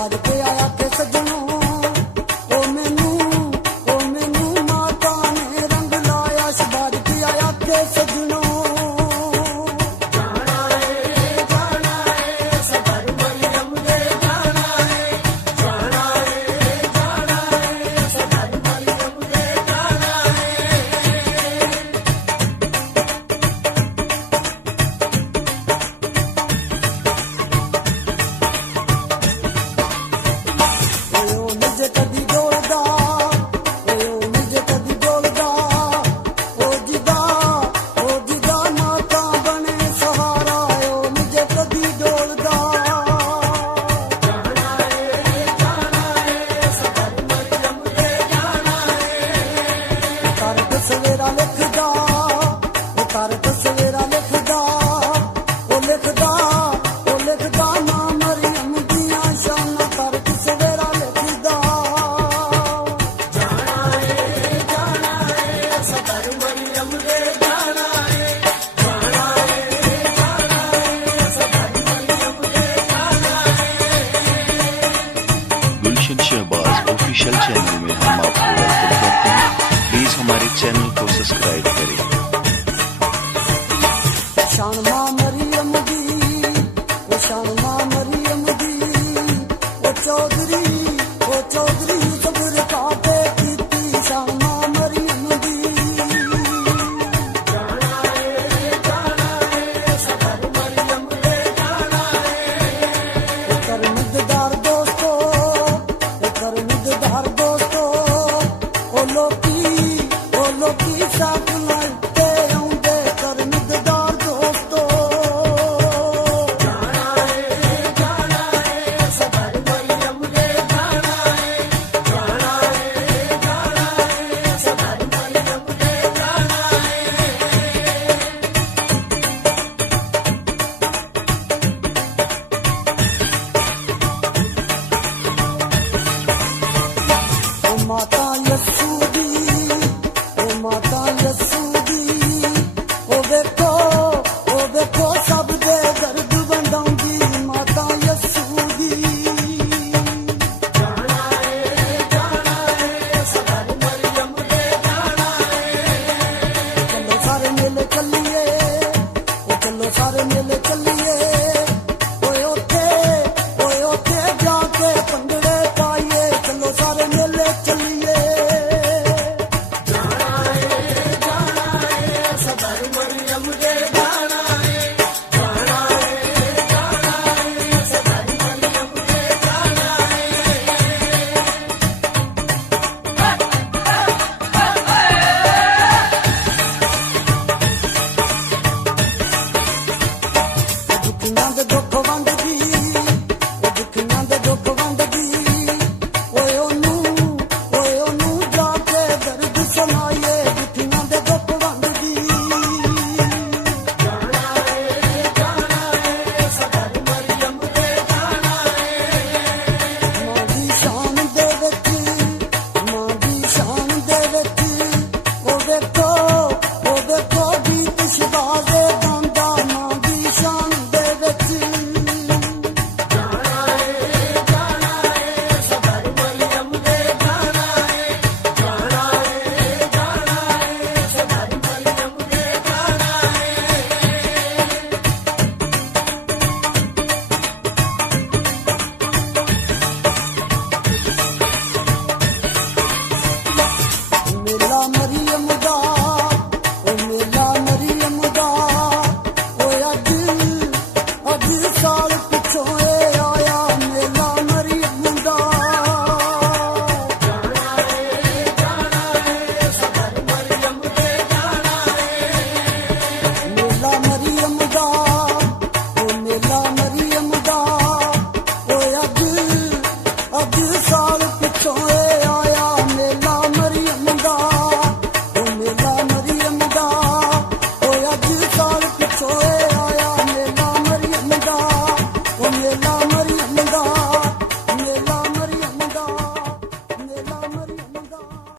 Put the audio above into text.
बाज के आया के सजनों ओ मैनू माता ने रंग लाया बाज के आया के सजनों ऑफिशियल चैनल में हम आपको वेलकम करते हैं। प्लीज हमारे चैनल को सब्सक्राइब करें। शान मां मरियम दी ओ शान मां मरियम दी ओ चौधरी सबर काटे कीती शान मां मरियम दी सबर मरियम दे जाना है कर मददार दोस्तों ओ लोकी साथ लड़ते आउंदे कर मददार दोस्तों जाना है सबर मरियम दे जाना है सबर मरियम दे जाना है माता यस्सू ओ देखो सब दे दर्द बंदाऊंगी माता यस्सू दी जाना है सबर मरियम दे जाना है चलो सारे मेले चलिए ओए ओथे जाके पंगड़े पाइए चलो सारे मेले चलिए सबर मरियम दे जाना है सबर मरियम दे जाना दुखियां दे दुख वंडदी ओए ओनू जाके दर्द सुनाइए दुखियां दे दुख वंडदी सबर मरियम दे जाना है मां दी शान दे विच ओ देखो गीत शबाज़े गांदा मां दी शान दे विच जाना है सबर मरियम दे जाना है सबर मरियम दे जाना है मेला मरियम दा ओ अज साल पिछों आया मेला मरियम दा जाना है सबर मरियम दे जाना है मेला मरियम दा ओ अज